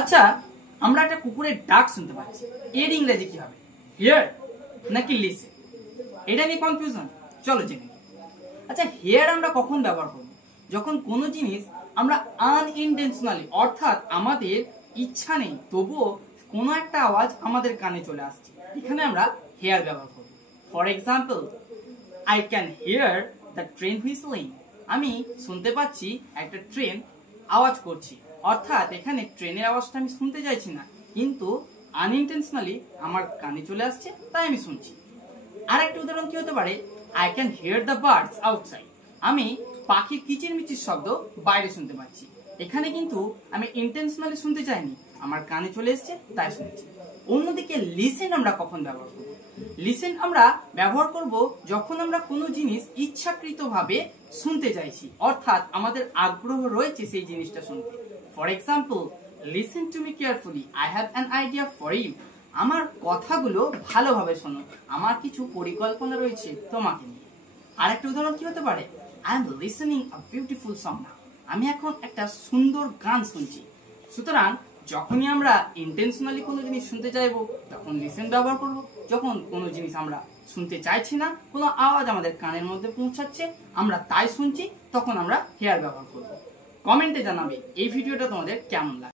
আচ্ছা, আমরা একটা কুকুরের ডাক শুনতে পাচ্ছি, এর ইংরেজি কি হবে? হিয়ার নাকি লিসেন? এটা নিয়ে কনফিউশন, চলো জেনে নিই। আচ্ছা, হিয়ার আমরা কখন ব্যবহার করব? যখন কোনো জিনিস আমরা আনইনটেনশনালি, অর্থাৎ আমাদের ইচ্ছা নেই তবুও কোনো একটা আওয়াজ আমাদের কানে চলে আসছে, এখানে আমরা হিয়ার ব্যবহার করব। For example, I can here the train whistling. আমি শুনতে পাচ্ছি একটা ট্রেন আওয়াজ করছি, অর্থাৎ এখানে ট্রেনের আওয়াজটা আমি শুনতে চাইছি না, কিন্তু আনইনটেনশনালি আমার কানে চলে আসছে, তাই আমি শুনছি। আরেকটা উদাহরণ কি হতে পারে? I can here the birds outside. আমি পাখির কিচিরমিচির শব্দ বাইরে শুনতে পাচ্ছি, এখানে কিন্তু আমি ইন্টেনশনালি শুনতে চাইনি, আমার কানে চলে এসেছে, তাই শুনছি। অন্যদিকে লিসেন আমরা কখন ব্যবহার করব? লিসেন আমরা ব্যবহার করব যখন আমরা কোনো জিনিস ইচ্ছাকৃতভাবে শুনতে চাইছি, অর্থাৎ আমাদের আগ্রহ রয়েছে সেই জিনিসটা শুনতে। For example, listen to me carefully, I have an idea for you. আমার কথাগুলো ভালোভাবে শোনো, আমার কিছু পরিকল্পনা রয়েছে তোমাকে নিয়ে। আরেকটা উদাহরণ কি হতে পারে? I am listening a beautiful song now. আমি এখন একটা সুন্দর গান শুনছি। সুতরাং যখনই আমরা ইন্টেনশনালি কোনো জিনিস শুনতে চাইবো তখন লিসেন ব্যবহার করব, যখন কোনো জিনিস আমরা শুনতে চাইছি না, কোনো আওয়াজ আমাদের কানের মধ্যে পৌঁছাচ্ছে, আমরা তাই শুনছি, তখন আমরা হিয়ার ব্যবহার করব। কমেন্টে জানাবে এই ভিডিওটা তোমাদের কেমন লাগে।